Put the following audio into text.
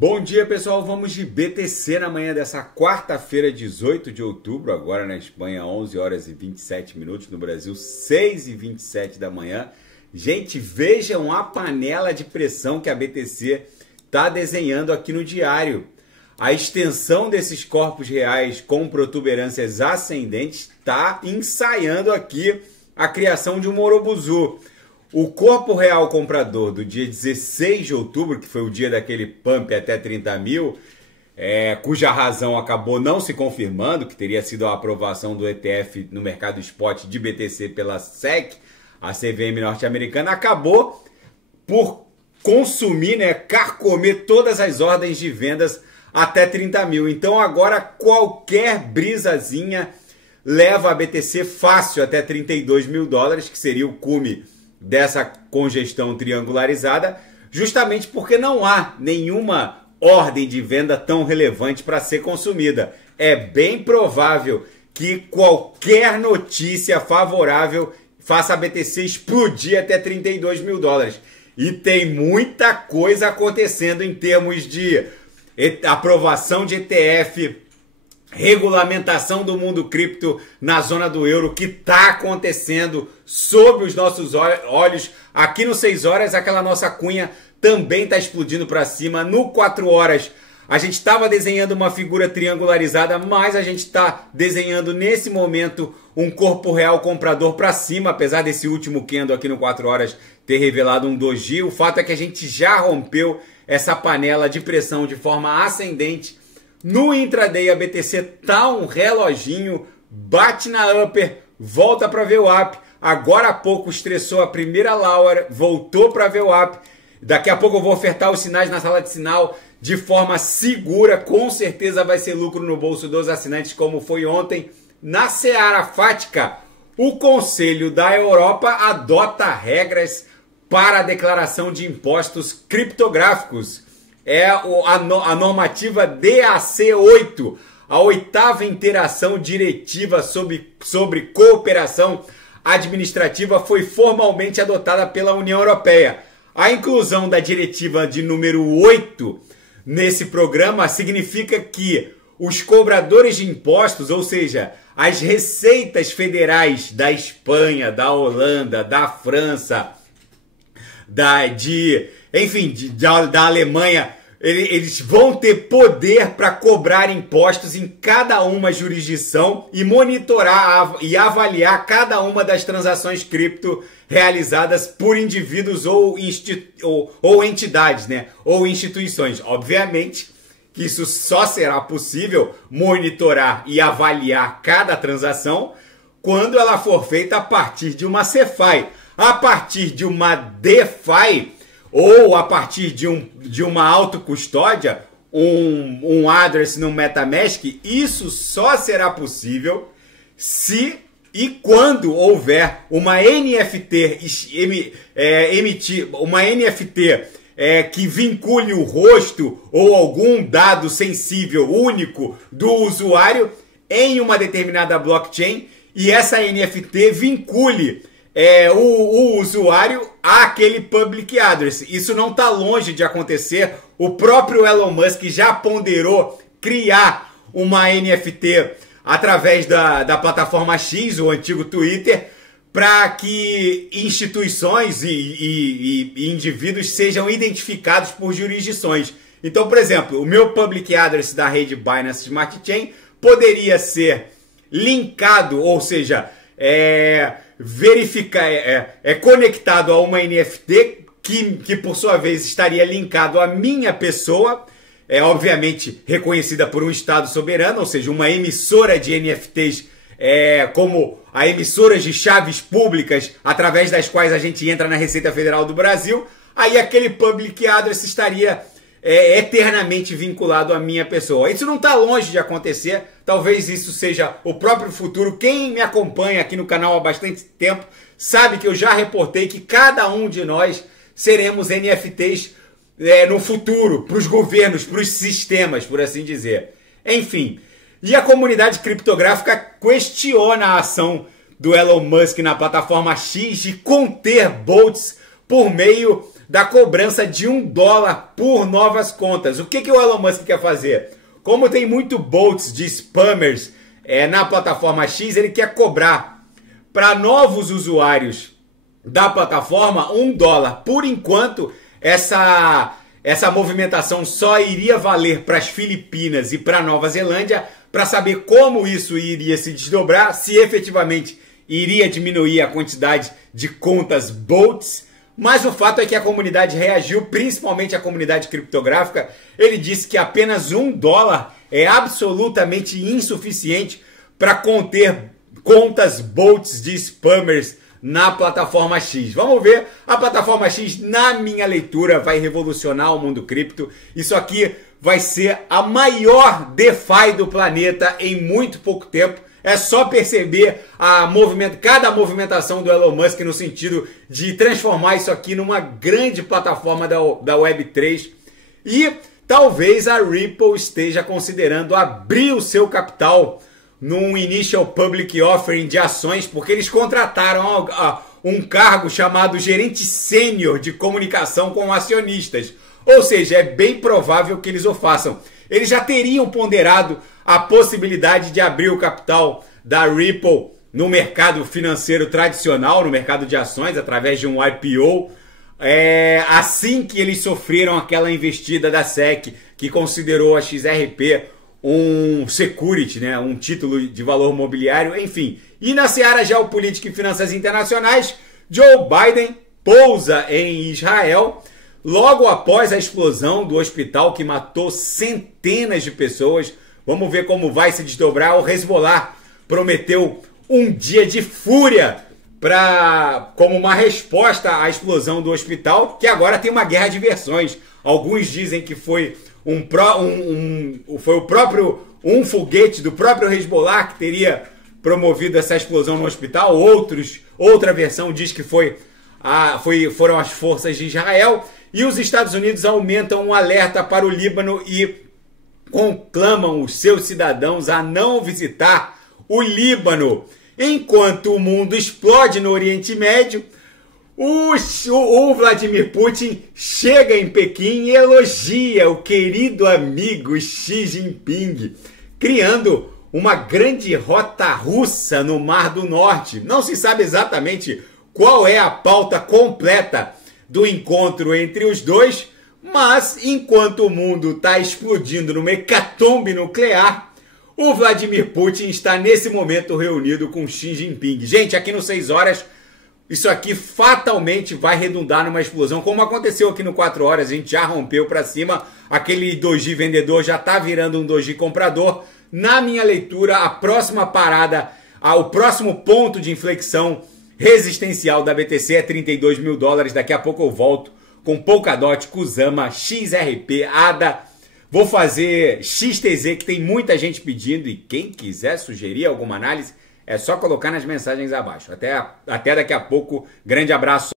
Bom dia, pessoal. Vamos de BTC na manhã dessa quarta-feira, 18 de outubro. Agora na Espanha, 11 horas e 27 minutos. No Brasil, 6 e 27 da manhã. Gente, vejam a panela de pressão que a BTC está desenhando aqui no diário. A extensão desses corpos reais com protuberâncias ascendentes está ensaiando aqui a criação de um Morobuzu. O corpo real comprador do dia 16 de outubro, que foi o dia daquele pump até 30 mil, cuja razão acabou não se confirmando, que teria sido a aprovação do ETF no mercado spot de BTC pela SEC, a CVM norte-americana, acabou por consumir, carcomer todas as ordens de vendas até 30 mil. Então agora qualquer brisazinha leva a BTC fácil até 32 mil dólares, que seria o cume dessa congestão triangularizada, justamente porque não há nenhuma ordem de venda tão relevante para ser consumida. É bem provável que qualquer notícia favorável faça a BTC explodir até 32 mil dólares. E tem muita coisa acontecendo em termos de aprovação de ETF, regulamentação do mundo cripto na zona do euro, que está acontecendo sob os nossos olhos. Aqui no 6 horas, aquela nossa cunha também está explodindo para cima. No 4 horas, a gente estava desenhando uma figura triangularizada, mas a gente está desenhando nesse momento um corpo real comprador para cima, apesar desse último candle aqui no 4 horas ter revelado um doji. O fato é que a gente já rompeu essa panela de pressão de forma ascendente. No intraday, a BTC tá um reloginho, bate na upper, volta para VWAP. Agora há pouco estressou a primeira lower, voltou para VWAP. Daqui a pouco eu vou ofertar os sinais na sala de sinal de forma segura. Com certeza vai ser lucro no bolso dos assinantes, como foi ontem. Na Seara Fática, o Conselho da Europa adota regras para a declaração de impostos criptográficos. É a normativa DAC8, a oitava interação diretiva sobre cooperação administrativa, foi formalmente adotada pela União Europeia. A inclusão da diretiva de número 8 nesse programa significa que os cobradores de impostos, ou seja, as receitas federais da Espanha, da Holanda, da França, da Alemanha, eles vão ter poder para cobrar impostos em cada uma jurisdição e monitorar e avaliar cada uma das transações cripto realizadas por indivíduos ou entidades, ou instituições. Obviamente que isso só será possível monitorar e avaliar cada transação quando ela for feita a partir de uma CeFi. A partir de uma DeFi, ou a partir de uma autocustódia, um address no MetaMask, isso só será possível se e quando houver uma NFT que vincule o rosto ou algum dado sensível único do usuário em uma determinada blockchain, e essa NFT vincule o usuário àquele public address. Isso não está longe de acontecer. O próprio Elon Musk já ponderou criar uma NFT através da plataforma X, o antigo Twitter, para que instituições e indivíduos sejam identificados por jurisdições. Então, por exemplo, o meu public address da rede Binance Smart Chain poderia ser linkado, ou seja, conectado a uma NFT que por sua vez estaria linkado à minha pessoa, obviamente reconhecida por um Estado soberano, ou seja, uma emissora de NFTs, como a emissoras de chaves públicas através das quais a gente entra na Receita Federal do Brasil. Aí aquele public address estaria eternamente vinculado à minha pessoa. Isso não está longe de acontecer. Talvez isso seja o próprio futuro. Quem me acompanha aqui no canal há bastante tempo sabe que eu já reportei que cada um de nós seremos NFTs no futuro, para os governos, para os sistemas, por assim dizer. Enfim, e a comunidade criptográfica questiona a ação do Elon Musk na plataforma X de conter bolts por meio da cobrança de $1 por novas contas. O que o Elon Musk quer fazer? Como tem muito bots de spammers na plataforma X, ele quer cobrar para novos usuários da plataforma $1. Por enquanto, essa movimentação só iria valer para as Filipinas e para Nova Zelândia. Para saber como isso iria se desdobrar, se efetivamente iria diminuir a quantidade de contas bots. Mas o fato é que a comunidade reagiu, principalmente a comunidade criptográfica. Ele disse que apenas $1 é absolutamente insuficiente para conter contas bots de spammers na plataforma X. Vamos ver, a plataforma X, na minha leitura, vai revolucionar o mundo cripto. Isso aqui vai ser a maior DeFi do planeta em muito pouco tempo. É só perceber cada movimentação do Elon Musk no sentido de transformar isso aqui numa grande plataforma da Web3. E talvez a Ripple esteja considerando abrir o seu capital num Initial Public Offering de ações, porque eles contrataram um cargo chamado gerente sênior de comunicação com acionistas. Ou seja, é bem provável que eles o façam. Eles já teriam ponderado a possibilidade de abrir o capital da Ripple no mercado financeiro tradicional, no mercado de ações, através de um IPO, assim que eles sofreram aquela investida da SEC, que considerou a XRP um security, né, um título de valor mobiliário, enfim. E na seara geopolítica e finanças internacionais, Joe Biden pousa em Israel logo após a explosão do hospital que matou centenas de pessoas. Vamos ver como vai se desdobrar. O Hezbollah prometeu um dia de fúria como uma resposta à explosão do hospital, que agora tem uma guerra de versões. Alguns dizem que foi um foguete do próprio Hezbollah que teria promovido essa explosão no hospital. Outra versão diz que foram as forças de Israel. E os Estados Unidos aumentam um alerta para o Líbano e conclamam os seus cidadãos a não visitar o Líbano. Enquanto o mundo explode no Oriente Médio, o Vladimir Putin chega em Pequim e elogia o querido amigo Xi Jinping, criando uma grande rota russa no Mar do Norte. Não se sabe exatamente qual é a pauta completa do encontro entre os dois, mas enquanto o mundo está explodindo numa hecatombe nuclear, o Vladimir Putin está nesse momento reunido com Xi Jinping. Gente, aqui no 6 horas, isso aqui fatalmente vai redundar numa explosão, como aconteceu aqui no 4 horas, a gente já rompeu para cima, aquele doji vendedor já está virando um doji comprador. Na minha leitura, a próxima parada, o próximo ponto de inflexão resistencial da BTC é $32 mil. Daqui a pouco eu volto com Polkadot, Kusama, XRP, ADA. Vou fazer XTZ, que tem muita gente pedindo, e quem quiser sugerir alguma análise, é só colocar nas mensagens abaixo. Até daqui a pouco. Grande abraço.